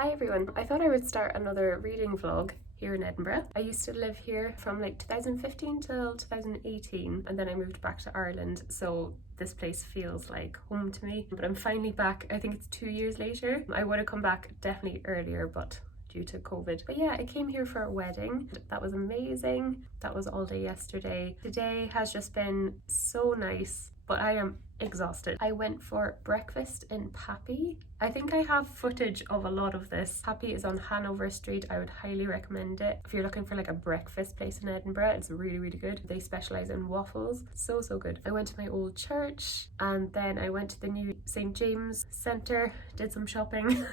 Hi everyone, I thought I would start another reading vlog here in Edinburgh. I used to live here from like 2015 till 2018 and then I moved back to Ireland, so this place feels like home to me. But I'm finally back. I think it's 2 years later. I would have come back definitely earlier, but due to COVID. But yeah, I came here for a wedding. That was amazing. That was all day yesterday. Today has just been so nice, but I am exhausted. I went for breakfast in Pappy. I think I have footage of a lot of this. Pappy is on Hanover Street. I would highly recommend it. If you're looking for like a breakfast place in Edinburgh, it's really good. They specialize in waffles. So good. I went to my old church and then I went to the new St. James Centre, did some shopping.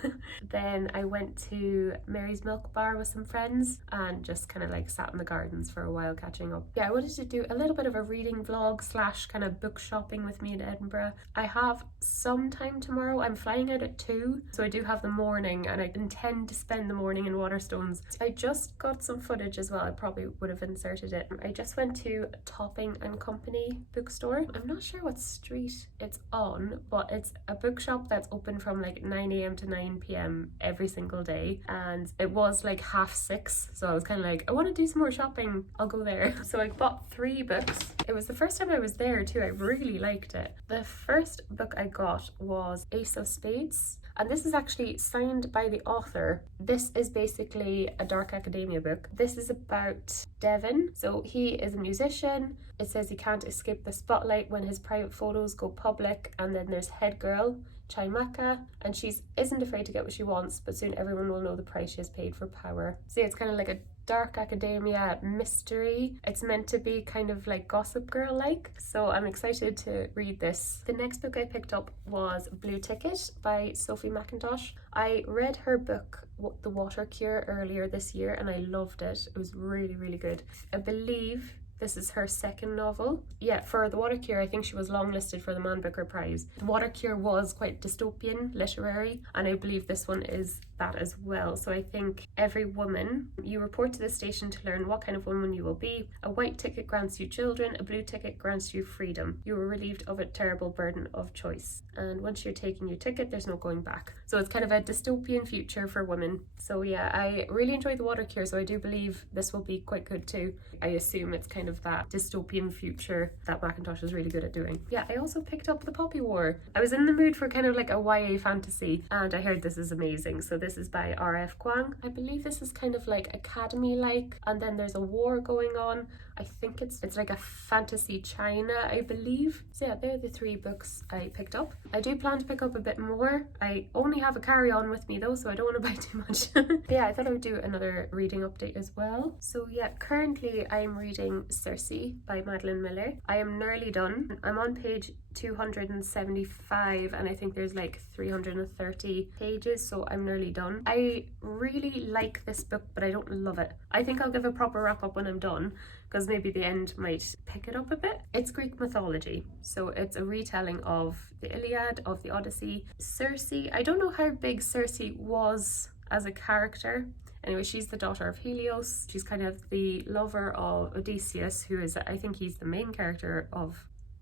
Then I went to Mary's Milk Bar with some friends and just kind of like sat in the gardens for a while catching up. Yeah, I wanted to do a little bit of a reading vlog slash kind of book shopping with me in Edinburgh. I have some time tomorrow. I'm flying out at 2, so I do have the morning and I intend to spend the morning in Waterstones. I just got some footage as well. I probably would have inserted it. I just went to Topping and Company bookstore. I'm not sure what street it's on, but it's a bookshop that's open from like 9 a.m. to 9 p.m. every single day, and it was like 6:30, so I was kind of like, I want to do some more shopping, I'll go there. So I bought 3 books. It was the first time I was there too. I really liked it. The first book I got was Ace of Spades, and this is actually signed by the author. This is basically a dark academia book. This is about Devon. So he is a musician. It says he can't escape the spotlight when his private photos go public, and then there's head girl Chaimaka, and she isn't afraid to get what she wants, but soon everyone will know the price she has paid for power. So yeah, it's kind of like a dark academia mystery. It's meant to be kind of like Gossip Girl like, so I'm excited to read this. The next book I picked up was Blue Ticket by Sophie McIntosh. I read her book The Water Cure earlier this year and I loved it. It was really good. I believe this is her second novel. Yeah, for The Water Cure, I think she was longlisted for the Man Booker Prize. The Water Cure was quite dystopian, literary, and I believe this one is that as well. So I think every woman, you report to the station to learn what kind of woman you will be. A white ticket grants you children, a blue ticket grants you freedom. You are relieved of a terrible burden of choice. And once you're taking your ticket, there's no going back. So it's kind of a dystopian future for women. So yeah, I really enjoyed The Water Cure, so I do believe this will be quite good too. I assume it's kind of that dystopian future that McIntosh is really good at doing. Yeah, I also picked up The Poppy War. I was in the mood for kind of like a YA fantasy and I heard this is amazing. So this is by R.F. Kuang. I believe this is kind of like academy-like, and then there's a war going on. I think it's like a fantasy China, I believe. So yeah, they're the 3 books I picked up. I do plan to pick up a bit more. I only have a carry-on with me though, so I don't want to buy too much. Yeah, I thought I would do another reading update as well. So yeah, currently I'm reading Circe by Madeline Miller. I am nearly done. I'm on page 275 and I think there's like 330 pages, so I'm nearly done. I really like this book, but I don't love it. I think I'll give a proper wrap up when I'm done, because maybe the end might pick it up a bit. It's Greek mythology, so it's a retelling of the Iliad, of the Odyssey. Circe, I don't know how big Circe was as a character. Anyway, she's the daughter of Helios. She's kind of the lover of Odysseus, who is, I think he's the main character of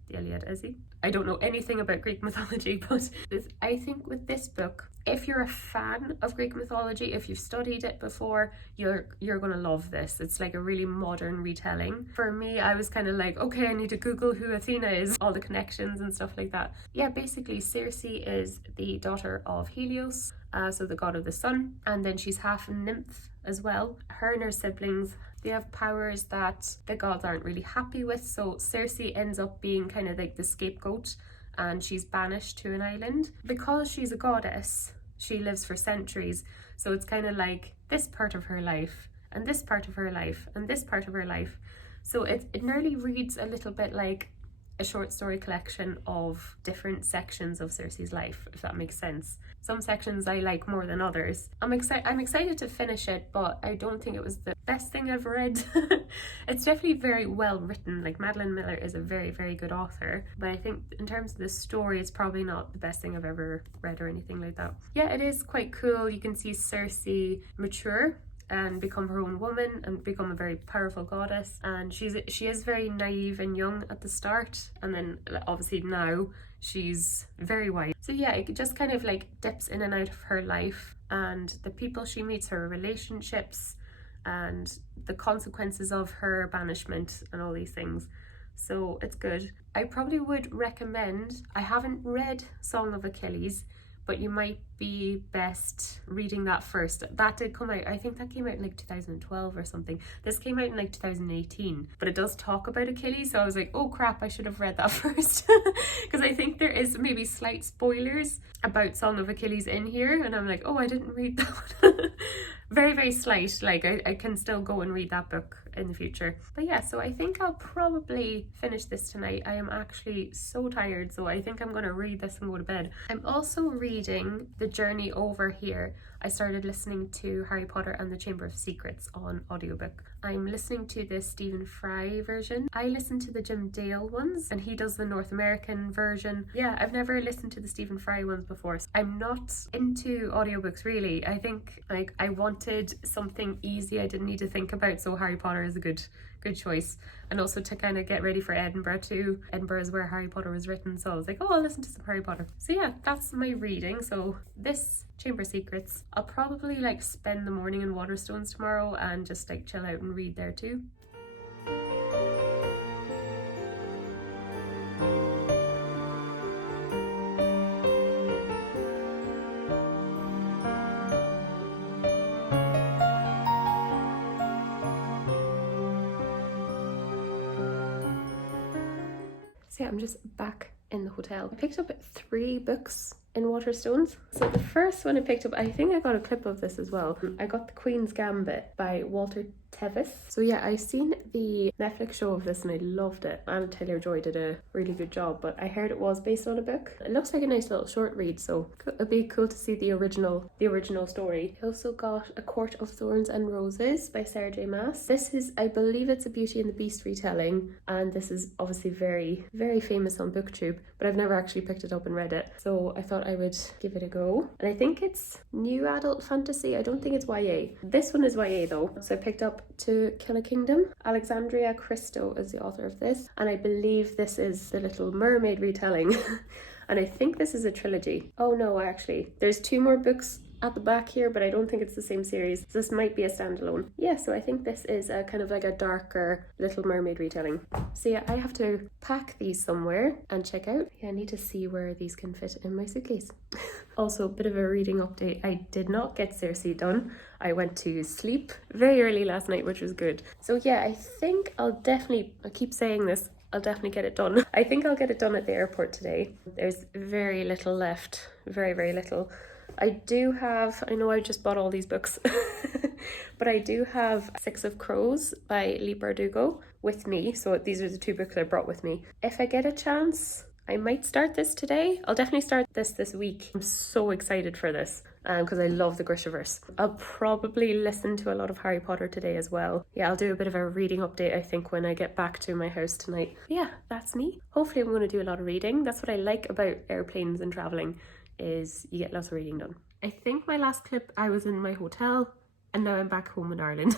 the Iliad, is he? I don't know anything about Greek mythology, but I think with this book, if you're a fan of Greek mythology, if you've studied it before, you're gonna love this. It's like a really modern retelling. For me, I was kind of like, okay, I need to Google who Athena is, all the connections and stuff like that. Yeah, basically Circe is the daughter of Helios, so the god of the sun, and then she's half nymph as well. Her and her siblings, they have powers that the gods aren't really happy with, so Circe ends up being kind of like the scapegoat and she's banished to an island. Because she's a goddess, she lives for centuries, so it's kind of like this part of her life and this part of her life and this part of her life. So it nearly reads a little bit like a short story collection of different sections of Circe's life, if that makes sense. Some sections I like more than others. I'm excited to finish it, but I don't think it was the best thing I've read. It's definitely very well written. Like, Madeline Miller is a very good author, but I think in terms of the story, it's probably not the best thing I've ever read or anything like that. Yeah, it is quite cool. You can see Circe mature and become her own woman and become a very powerful goddess, and she is very naive and young at the start, and then obviously now She's very wise. So yeah, it just kind of like dips in and out of her life and the people she meets, her relationships, and the consequences of her banishment and all these things. So it's good. I probably would recommend, I haven't read Song of Achilles, but you might be best reading that first. That did come out, I think that came out in like 2012 or something. This came out in like 2018, but it does talk about Achilles, so I was like, oh crap, I should have read that first. Because I think there is maybe slight spoilers about Song of Achilles in here, and I'm like, oh, I didn't read that one. Very, very slight, like I can still go and read that book in the future. But yeah, so I think I'll probably finish this tonight. I am actually so tired, so I think I'm gonna read this and go to bed. I'm also reading The Journey Over Here. I started listening to Harry Potter and the Chamber of Secrets on audiobook. I'm listening to the Stephen Fry version. I listen to the Jim Dale ones and he does the North American version. Yeah, I've never listened to the Stephen Fry ones before. So I'm not into audiobooks really. I think like I wanted something easy I didn't need to think about, so Harry Potter is a good choice. And also to kind of get ready for Edinburgh too. Edinburgh is where Harry Potter was written, so I was like, oh, I'll listen to some Harry Potter. So yeah, that's my reading. So this Chamber of Secrets, I'll probably like spend the morning in Waterstones tomorrow and just like chill out and read there too. So yeah, I'm just back in the hotel. I picked up 3 books in Waterstones. So the first one I picked up, I think I got a clip of this as well. I got The Queen's Gambit by Walter Tevis. So yeah, I seen the Netflix show of this and I loved it. Anna Taylor-Joy did a really good job, but I heard it was based on a book. It looks like a nice little short read, so it'd be cool to see the original story. I also got A Court of Thorns and Roses by Sarah J Maas. This is, I believe it's a Beauty and the Beast retelling, and this is obviously very, very famous on booktube, but I've never actually picked it up and read it, so I thought I would give it a go. And I think it's new adult fantasy. I don't think it's YA. This one is YA though, so I picked up To Kill a Kingdom. Alexandria Christo is the author of this, and I believe this is the Little Mermaid retelling. And I think this is a trilogy. Oh no, actually, there's 2 more books at the back here, but I don't think it's the same series. So this might be a standalone. Yeah, so I think this is a kind of like a darker Little Mermaid retelling. So yeah, I have to pack these somewhere and check out. Yeah, I need to see where these can fit in my suitcase. Also, a bit of a reading update. I did not get Circe done. I went to sleep very early last night, which was good. So yeah, I think I keep saying this, I'll definitely get it done. I think I'll get it done at the airport today. There's very little left, very, very little. I know I just bought all these books, but I do have Six of Crows by Leigh Bardugo with me. So these are the 2 books I brought with me. If I get a chance, I might start this today. I'll definitely start this week. I'm so excited for this because I love the Grishaverse. I'll probably listen to a lot of Harry Potter today as well. Yeah, I'll do a bit of a reading update I think when I get back to my house tonight. But yeah, that's me. Hopefully I'm going to do a lot of reading. That's what I like about airplanes and traveling, is you get lots of reading done. I think my last clip I was in my hotel and now I'm back home in Ireland.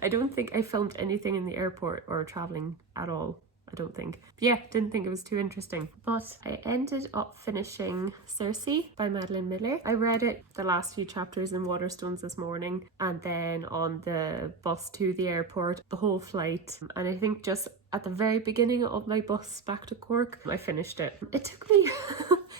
I don't think I filmed anything in the airport or traveling at all. I don't think. But yeah, didn't think it was too interesting. But I ended up finishing Circe by Madeline Miller. I read it the last few chapters in Waterstones this morning, and then on the bus to the airport, the whole flight. And I think just at the very beginning of my bus back to Cork, I finished it. It took me,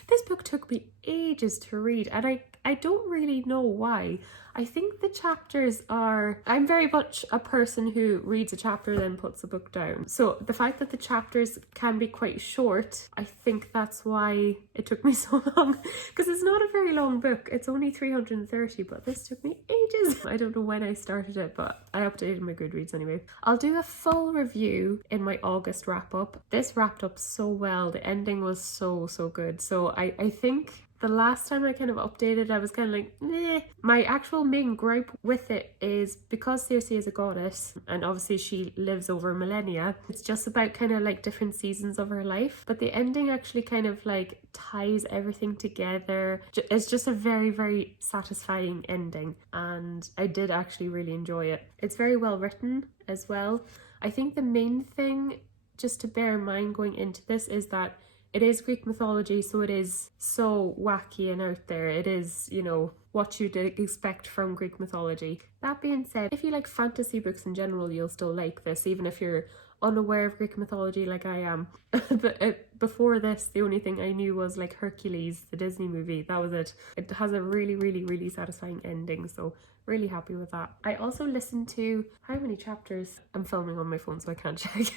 this book took me ages to read, and I don't really know why. I think the chapters I'm very much a person who reads a chapter then puts the book down. So the fact that the chapters can be quite short, I think that's why it took me so long. Because it's not a very long book. It's only 330, but this took me ages. I don't know when I started it, but I updated my Goodreads anyway. I'll do a full review in my August wrap up. This wrapped up so well. The ending was so good. So I think the last time I kind of updated, I was kind of like, meh. My actual main gripe with it is because Circe is a goddess and obviously she lives over millennia, it's just about kind of like different seasons of her life. But the ending actually kind of like ties everything together. It's just a very, very satisfying ending, and I did actually really enjoy it. It's very well written as well. I think the main thing just to bear in mind going into this is that it is Greek mythology, so it is so wacky and out there. It is, you know, what you'd expect from Greek mythology. That being said, if you like fantasy books in general, you'll still like this, even if you're unaware of Greek mythology like I am. But before this, the only thing I knew was like Hercules, the Disney movie. That was it. It has a really satisfying ending, so really happy with that. I also listened to, how many chapters? I'm filming on my phone so I can't check.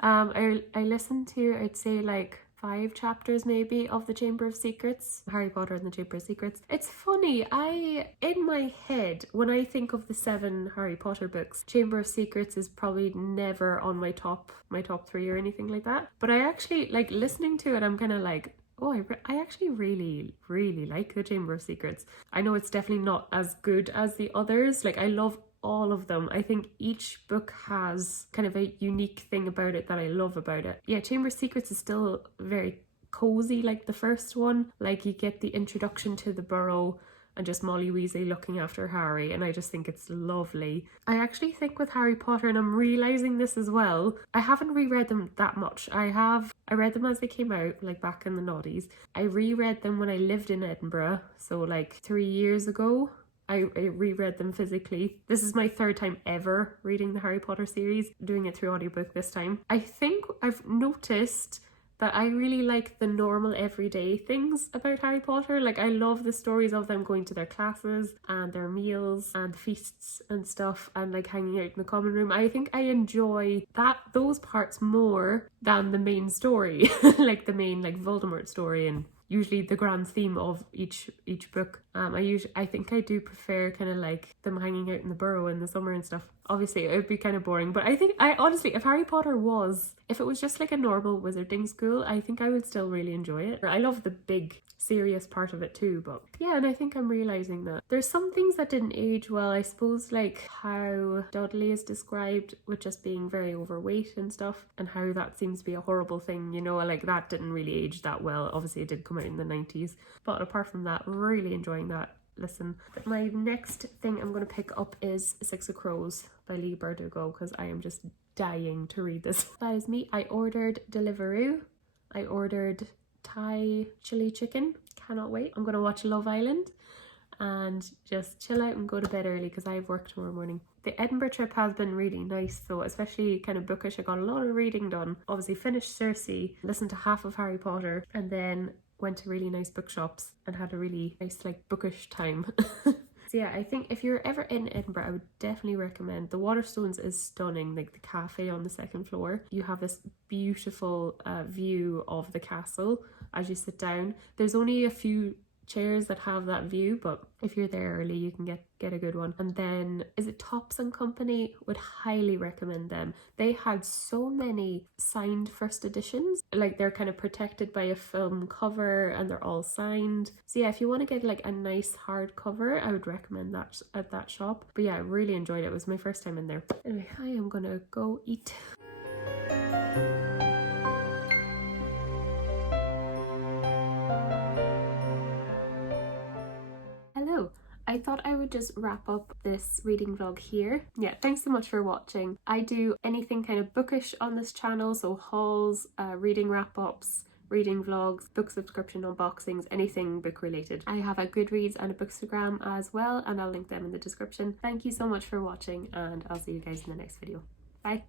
I listened to, I'd say like 5 chapters maybe of the Chamber of Secrets, Harry Potter and the Chamber of Secrets. It's funny, in my head, when I think of the 7 Harry Potter books, Chamber of Secrets is probably never on my top 3 or anything like that. But I actually, like, listening to it, I'm kind of like, oh, I actually really like the Chamber of Secrets. I know it's definitely not as good as the others. Like, I love all of them. I think each book has kind of a unique thing about it that I love about it. Yeah, Chamber of Secrets is still very cozy like the first one. Like, you get the introduction to the Burrow and just Molly Weasley looking after Harry, and I just think it's lovely. I actually think with Harry Potter, and I'm realising this as well, I haven't reread them that much. I read them as they came out, like back in the noughties. I reread them when I lived in Edinburgh, so like 3 years ago. I reread them physically. This is my 3rd time ever reading the Harry Potter series, doing it through audiobook this time. I think I've noticed that I really like the normal everyday things about Harry Potter. Like, I love the stories of them going to their classes and their meals and feasts and stuff, and like hanging out in the common room. I think I enjoy those parts more than the main story, like the main like Voldemort story and usually the grand theme of each book. I think I do prefer kind of like them hanging out in the Burrow in the summer and stuff. Obviously it would be kind of boring, but I think honestly, if Harry Potter if it was just like a normal wizarding school, I think I would still really enjoy it. I love the big serious part of it too, but yeah, and I think I'm realizing that there's some things that didn't age well. I suppose like how Dudley is described with just being very overweight and stuff, and how that seems to be a horrible thing, you know, like that didn't really age that well. Obviously it did come out in the 90s, but apart from that, really enjoying that. Listen, my next thing I'm going to pick up is 6 of Crows by Lee Bardugo, because I am just dying to read this. That is me. I ordered Deliveroo. I ordered Thai chili chicken. Cannot wait. I'm going to watch Love Island and just chill out and go to bed early because I have work tomorrow morning. The Edinburgh trip has been really nice, so especially kind of bookish. I got a lot of reading done. Obviously finished Circe, listened to half of Harry Potter, and then went to really nice bookshops and had a really nice like bookish time. So yeah, I think if you're ever in Edinburgh, I would definitely recommend. The Waterstones is stunning, like the cafe on the 2nd floor. You have this beautiful view of the castle as you sit down. There's only a few chairs that have that view, but if you're there early you can get a good one. And then is it Tops and Company? Would highly recommend them. They had so many signed first editions, like they're kind of protected by a film cover and they're all signed. So yeah, if you want to get like a nice hardcover, I would recommend that at that shop. But yeah, I really enjoyed it. It was my first time in there. Anyway, I am gonna go eat. I thought I would just wrap up this reading vlog here. Yeah, thanks so much for watching. I do anything kind of bookish on this channel, so hauls, reading wrap-ups, reading vlogs, book subscription unboxings, anything book related. I have a Goodreads and a Bookstagram as well, and I'll link them in the description. Thank you so much for watching, and I'll see you guys in the next video. Bye!